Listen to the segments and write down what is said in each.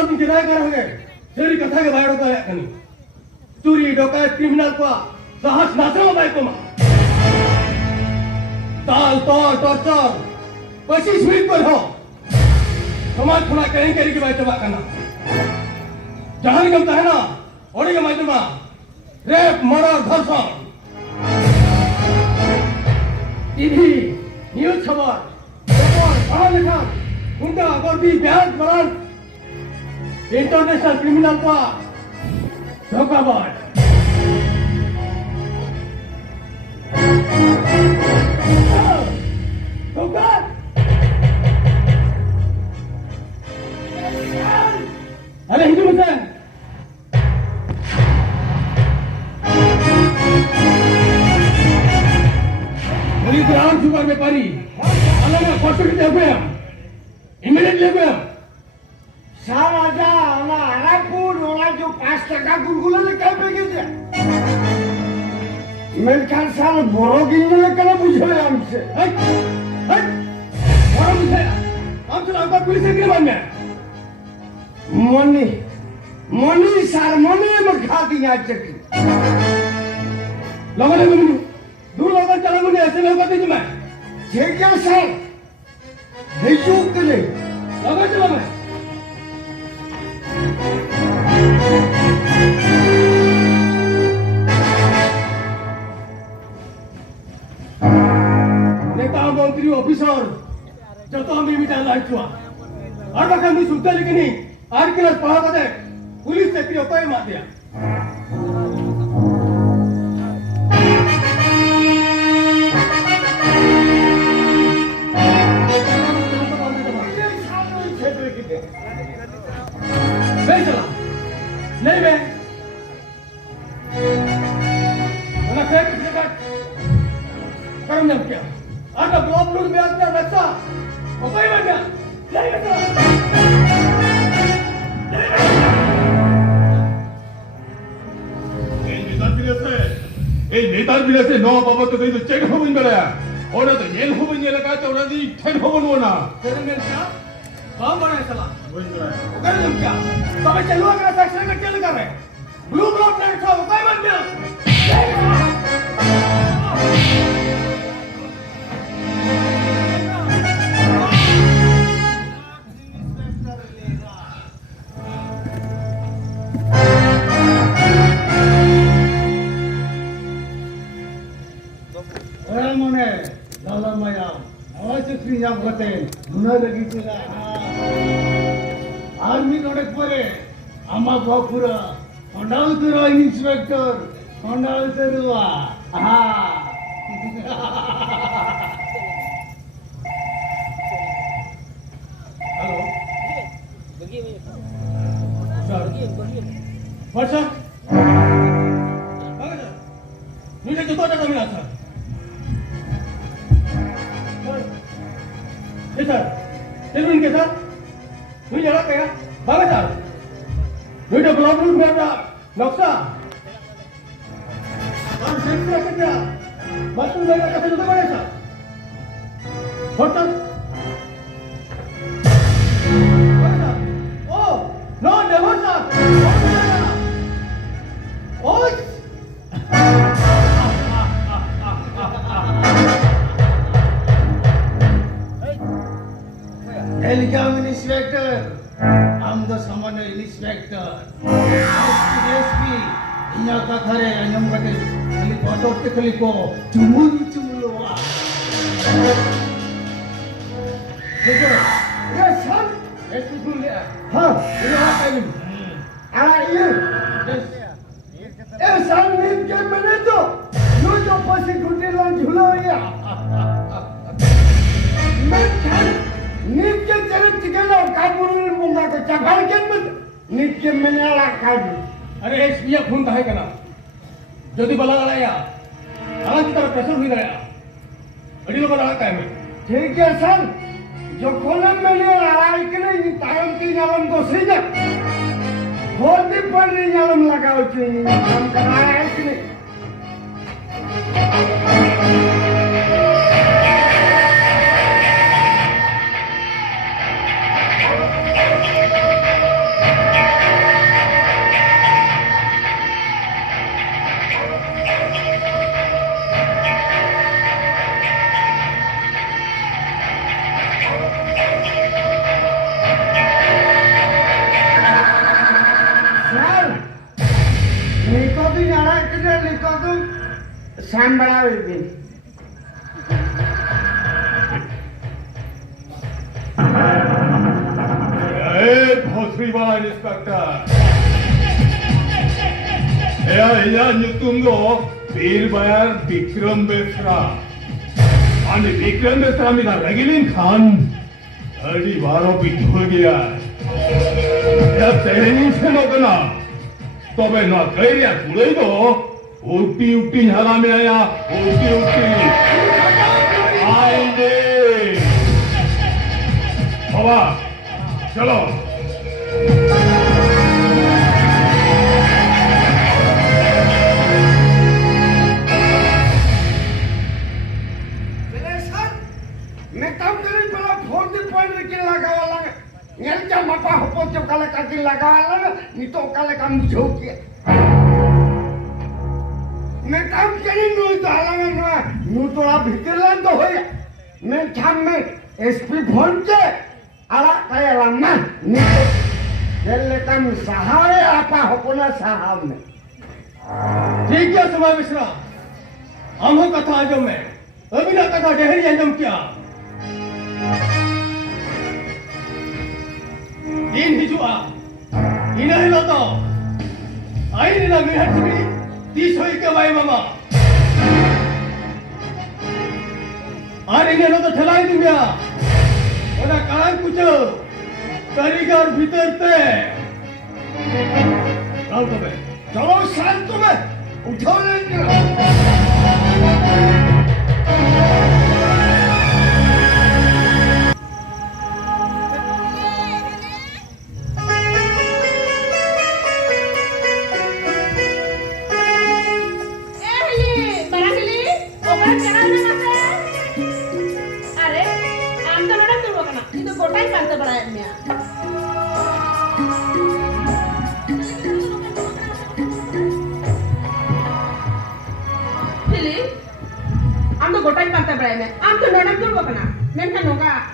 ᱥᱟᱱᱛᱟᱲ ᱵᱤᱱ ᱡᱮᱱᱟᱭ ᱠᱟᱨ ᱦᱚᱸᱜᱮ ᱥᱮᱨᱤ ᱠᱟᱛᱷᱟ ᱜᱮ ᱵᱟᱭ ᱚᱰᱚᱠ ᱫᱟᱲᱮᱭᱟᱜ ᱠᱟᱱᱟ ᱪᱩᱨᱤ ᱰᱚᱠᱟᱭ ᱠᱨᱤᱢᱤᱱᱟᱞ ᱠᱚ ᱥᱟᱦᱟᱥ ᱱᱟᱥᱮ ᱦᱚᱸ ᱵᱟᱭ ᱠᱚᱢᱟ दाल तोड़ टॉर्चर पच्चीस मिनट पर हो समाज खुना कहीं कहीं की बात चबा करना जहां निकलता है ना ओड़ी के माध्यम रेप मर्डर धर्षण टीवी न्यूज खबर पेपर पढ़ा लिखा गुंडा गर्दी बैंक बलान इंटरनेशनल क्रिमिनल का धोखाबाज अरे हिंदू मुसलमान पुलिस ग्राउंड सुपर व्यापारी अलग अलग हॉस्पिटल लेके हम इमीडिएट लेके हम सार आजा ना हरापुर वाला जो 5 टका गुलगुला लेके बेगे दे मेनखान साल बोरो गिनने लेके बुझे हमसे हट हट बोरो मुझे हम चला आपका पुलिस से गिरवान में मनी मनी सार मनी में खा दिया चक्की लोगों ने मुझे दूर लोगों चला मुझे ऐसे लोगों को मैं ये क्या सर भेजूक के लिए लोगों चला मैं नेता मंत्री ऑफिसर जो तो हमें मिटा लाइट हुआ और बाकी मैं सुनता लेकिन नहीं आर क्लास पढ़ा बदे पुलिस से क्यों कोई मार दिया नहीं चला नहीं मैं मैंने फिर किसी का कर्म जम किया आज अब आप लोग भी आते हैं बच्चा वो कोई बन गया नहीं बच्चा नेतार बिलासे नो बाबा तो नहीं तो चेक हो बन गया और ना तो येल हो बन गया तो ना दी ठन हो बन होना तेरे में क्या काम बना है चला बन गया कर हम क्या तो मैं चलवा कर सेक्शन में क्या कर रहे ब्लू ब्लॉक नहीं था वो कोई बन गया आर्मी नोड़े परे अम्मा बापुरा कंडाल तेरा इंस्पेक्टर कंडाल तेरुआ हेलो सर वर्षा मुझे कितना टका मिला सर ये सर चलो इनके साथ मुझे जरा क्या बाबा साहब मुझे ब्लॉक रूट में अपना नक्शा और सेक्टर रख दिया बस तुम मेरा कैसे जुदा बने sir oh no never sir oh Welcome, Inspector. I'm the Summoner Inspector. SP. Inya ka khare anyam kate kali photo te kali ko chumulwa. Dekho. Yes, sir. SP phone le. हाँ, ये आप आइए। आइए। Yes. ए साल नींद के मैंने तो नो जो पसी गुटे लान झूला हुआ। मैं नीट के तेरे चिकन और काबुरुल मुंगा को चबाल के मत नीट के मैंने आला काबू अरे एसपी फोन कहे करना যদি বলা লায়া আলাদা কি তার প্রেসার হই গয়া अड़ी लोग लड़ा काय में ठीक है सर जो कोलम मैंने लड़ाई के लिए तारम की नालम को सीधा बहुत ही पर नहीं नालम लगाओ चाहिए हम कराया है कि नहीं छाम बड़ा हुई भोसरी वाला इंस्पेक्टर या nyutum do bir bayar Vikram Besra आणि विक्रम बेसरा मी रगिलीन खान अड़ी बारो पिट हो गया या तेरी से लोगना तो बे ना कहिया पुरे दो उल्टी उल्टी झाला में आया उल्टी उल्टी आइंदे बाबा चलो mata hopot jauh kali kaki lagalan, itu kali kamu jauh kia. Metam kiri nui tu halangan nua, nui tu lah bhikiran tu hoya. Metam me SP phonce, ala kaya lama, nui. Jadi kamu sahai apa hopona saham me. ठीक है सुबह मिश्रा, हम हो कथा आजम में, अभी ना कथा डेहरी आजम क्या? दिन हिजुआ ina hilo to ai ni na mihat sini ti soi ke bai mama are ni no to thelai dimya ona kalan kucho karigar bhitar te chalo tobe chalo shant tobe uthao le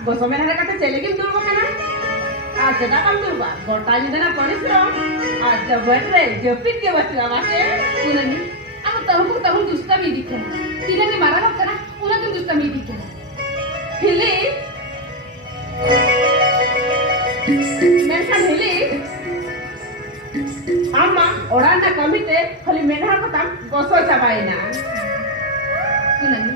Gosok merah kata celekin dulu kana, aja dah kamu dulu bah, gotai ni dana polis loh, aja berre, jepit ke batu awasnya, उन्होंने अब तहु दुष्टा भी दिखे तीन के मारा होता ना उन्होंने दुष्टा भी दिखे हिली मैं kan हिली अम्मा orang nak kami te खाली मेहनत को काम गosok cabai na उन्होंने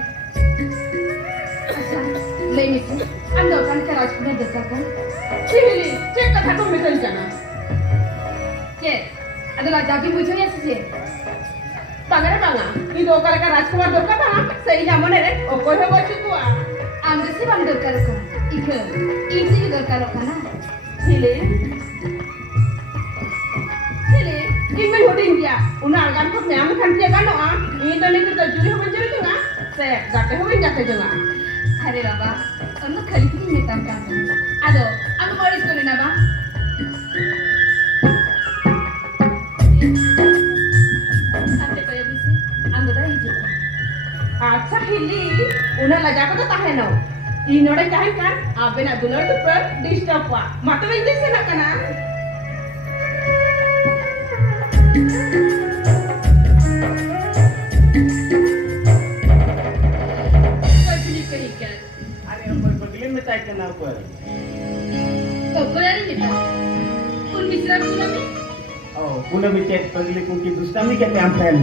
ले मिस हम दोकान के राजकुमार दस्ता को हिली cek kata kau misal jana cek adalah jadi bujuk ya sih Panggara banga, ini dua kali kan Rajkumar doka banga, saya nyaman deh, okoy he baju tua. Ambil sih bang dokar ko, ikut, ini sih dokar ko na. Hile, ini holding dia, unal kan kok nyam kan dia kan doa, ini tuh nih kita juri hobi juri juga, saya jatuh hobi jatuh juga. Hari baba, kamu kali ini metam kan? Aduh, aku mau diskusi naba. अच्छा हिली उन्हें लगा को तो ताहे no इनोड़े चाहे kan abe nak dular tu per disturb wa mata में जैसे ना कना पगली कहीं कर अरे हम पगली में ताई करना ऊपर तो कोई नहीं था उन मिश्रा पुना में ओ पुना में चेक पगली को की दुष्टामी कहते हैं हम fan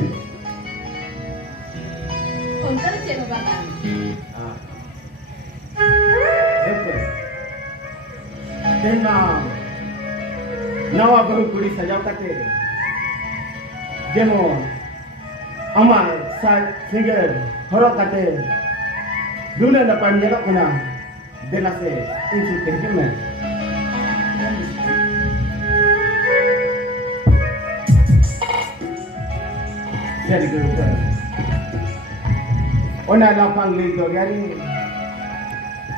Kontar cek bapak. Denna, nawa baru kuri sajau kate. Jemo, amar saat singer horok kate. Duna dapat nyerok kena. Dena se insu terjemah. Jadi guru. Ona la panggil doriari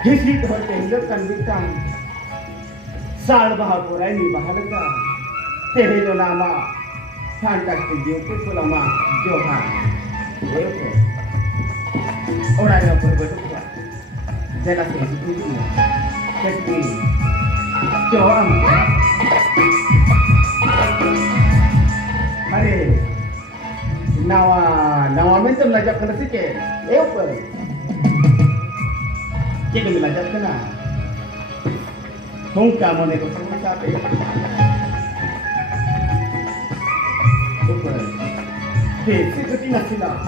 hisit hote hilokan bitam sal baha purai ni bahalaka tere lo nama fantastic joke pulama joha eko ora ya perbetua jela sesuatu ini kesti joam nawa mentem lajak kena sikit. Apa? Kita belajar kena. Hongka mana kau sama siapa? Apa? Seperti nasilah.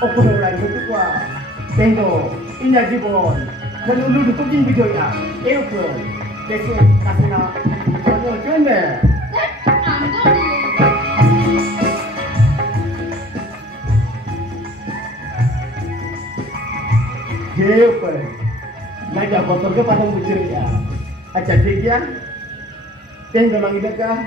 Apa orang itu kuah? Tengok, ini jibon. Kalau lu dukungin video ya, apa? Kasih nama. Kalau kena. Apa? Naga botol ke pada muncul ya. Aja ঠিক ya. Tengok lagi dah kah?